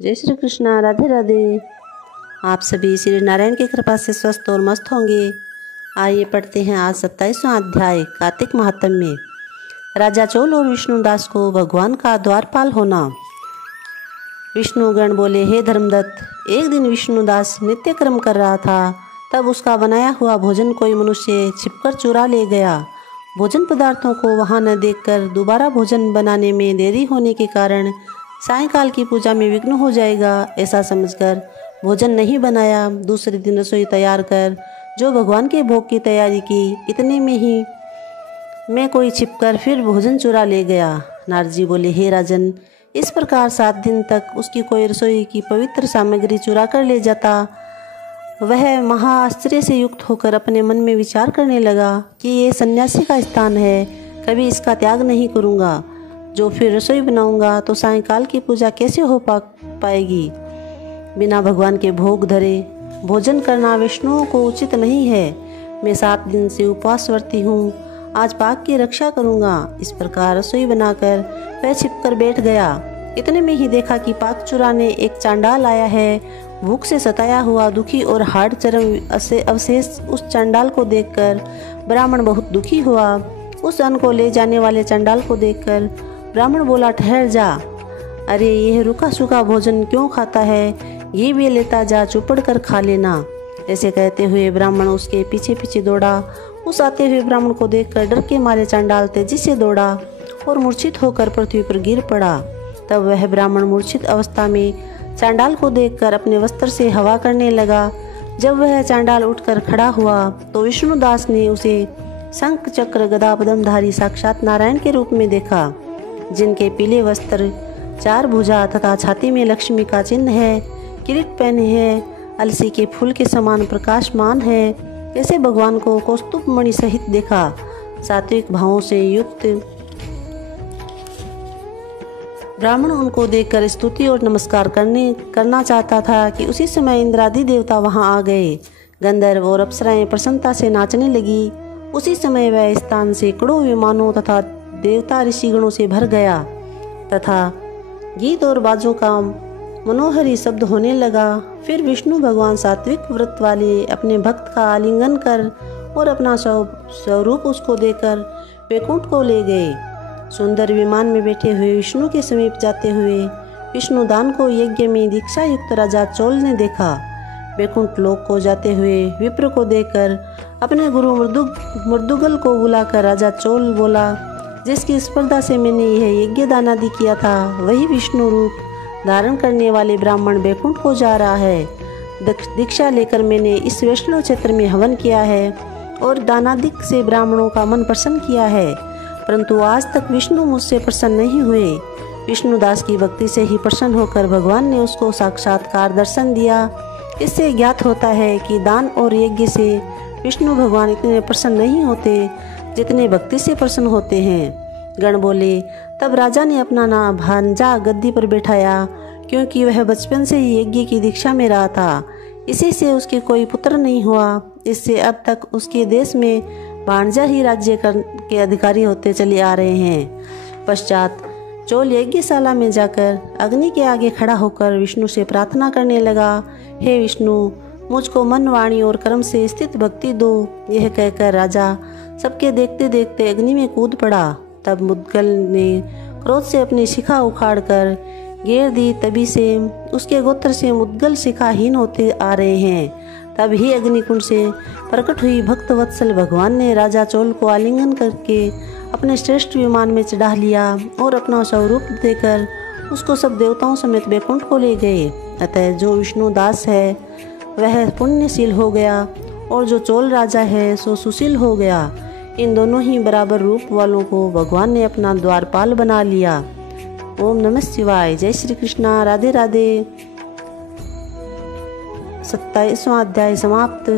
जय श्री कृष्णा। राधे राधे। आप सभी श्री नारायण की कृपा से स्वस्थ और मस्त होंगे। आइए पढ़ते हैं आज 27वां अध्याय कार्तिक महात्म्य में। राजा चोल और विष्णुदास को भगवान का द्वारपाल होना। विष्णुगण बोले, हे धर्मदत्त, एक दिन विष्णुदास नित्य कर्म कर रहा था, तब उसका बनाया हुआ भोजन कोई मनुष्य छिपकर चुरा ले गया। भोजन पदार्थों को वहां न देखकर दोबारा भोजन बनाने में देरी होने के कारण सायंकाल की पूजा में विघ्न हो जाएगा, ऐसा समझकर भोजन नहीं बनाया। दूसरे दिन रसोई तैयार कर जो भगवान के भोग की तैयारी की, इतने में ही मैं कोई छिपकर फिर भोजन चुरा ले गया। नारद जी बोले, हे राजन, इस प्रकार 7 दिन तक उसकी कोई रसोई की पवित्र सामग्री चुरा कर ले जाता। वह महाआश्चर्य से युक्त होकर अपने मन में विचार करने लगा कि ये सन्यासी का स्थान है, कभी इसका त्याग नहीं करूँगा। जो फिर रसोई बनाऊंगा तो सायंकाल की पूजा कैसे हो पाएगी। बिना भगवान के भोग धरे भोजन करना विष्णुओं को उचित नहीं है। मैं 7 दिन से उपवास व्रती हूँ, आज पाक की रक्षा करूँगा। इस प्रकार रसोई बनाकर वह छिपकर बैठ गया। इतने में ही देखा कि पाक चुराने एक चांडाल आया है। भूख से सताया हुआ, दुखी और हाड़ चरम अवशेष उस चांडाल को देखकर ब्राह्मण बहुत दुखी हुआ। उस अन्न को ले जाने वाले चांडाल को देखकर ब्राह्मण बोला, ठहर जा। अरे, यह रूखा सूखा भोजन क्यों खाता है, ये भी लेता जा, चुपड़ कर खा लेना। ऐसे कहते हुए ब्राह्मण उसके पीछे पीछे दौड़ा। उस आते हुए ब्राह्मण को देखकर डर के मारे चांडाल तेजी से दौड़ा और मूर्छित होकर पृथ्वी पर गिर पड़ा। तब वह ब्राह्मण मूर्छित अवस्था में चांडाल को देखकर अपने वस्त्र से हवा करने लगा। जब वह चांडाल उठकर खड़ा हुआ तो विष्णुदास ने उसे शंख चक्र गदा पद्मधारी साक्षात नारायण के रूप में देखा, जिनके पीले वस्त्र, 4 भुजा तथा छाती में लक्ष्मी का चिन्ह है, किरीट पहने हैं, अलसी के फूल के समान प्रकाशमान है। ऐसे भगवान को कौस्तुभ मणि सहित देखा। सात्विक भावों से युक्त ब्राह्मण उनको देखकर स्तुति और नमस्कार करना चाहता था कि उसी समय इंद्रादि देवता वहां आ गए। गंधर्व और अप्सराएं प्रसन्नता से नाचने लगी। उसी समय वह स्थान सैकड़ों विमानों तथा देवता ऋषिगणों से भर गया तथा गीत और बाजों का मनोहरी शब्द होने लगा। फिर विष्णु भगवान सात्विक व्रत वाले अपने भक्त का आलिंगन कर और अपना स्वरूप उसको देकर वैकुंठ को ले गए। सुंदर विमान में बैठे हुए विष्णु के समीप जाते हुए विष्णुदान को यज्ञ में दीक्षा युक्त राजा चोल ने देखा। वैकुंठ लोक को जाते हुए विप्र को देखकर अपने गुरु मृदुगल को बुलाकर राजा चोल बोला, जिसकी स्पर्धा से मैंने यह यज्ञ दान आदि किया था, वही विष्णु रूप धारण करने वाले ब्राह्मण वैकुंठ को जा रहा है। दीक्षा लेकर मैंने इस वैष्णव क्षेत्र में हवन किया है और दानादिक से ब्राह्मणों का मन प्रसन्न किया है, परंतु आज तक विष्णु मुझसे प्रसन्न नहीं हुए। विष्णुदास की भक्ति से ही प्रसन्न होकर भगवान ने उसको साक्षात्कार दर्शन दिया। इससे ज्ञात होता है कि दान और यज्ञ से विष्णु भगवान इतने प्रसन्न नहीं होते जितने भक्ति से प्रसन्न होते हैं। गण बोले, तब राजा ने अपना भांजा गद्दी पर बैठाया, क्योंकि वह बचपन से ही यज्ञ की दीक्षा में रहा था। इसी से उसके कोई पुत्र नहीं हुआ। इससे अब तक उसके देश में भांजा ही राज्य के अधिकारी होते चले आ रहे हैं। पश्चात चोल यज्ञशाला में जाकर अग्नि के आगे खड़ा होकर विष्णु से प्रार्थना करने लगा, हे विष्णु, मुझको मन, वाणी और कर्म से स्थित भक्ति दो। यह कहकर राजा सबके देखते देखते अग्नि में कूद पड़ा। तब मुद्गल ने क्रोध से अपनी शिखा उखाड़कर घेर दी। तभी से उसके गोत्र से मुद्गल शिखाहीन होते आ रहे हैं। तब ही अग्निकुंड से प्रकट हुई भक्त वत्सल भगवान ने राजा चोल को आलिंगन करके अपने श्रेष्ठ विमान में चढ़ा लिया और अपना स्वरूप देकर उसको सब देवताओं समेत वैकुंठ को ले गए। अतः जो विष्णुदास है वह पुण्यशील हो गया और जो चोल राजा है सो सुशील हो गया। इन दोनों ही बराबर रूप वालों को भगवान ने अपना द्वारपाल बना लिया। ओम नमः शिवाय। जय श्री कृष्णा। राधे राधे। 27वां अध्याय समाप्त।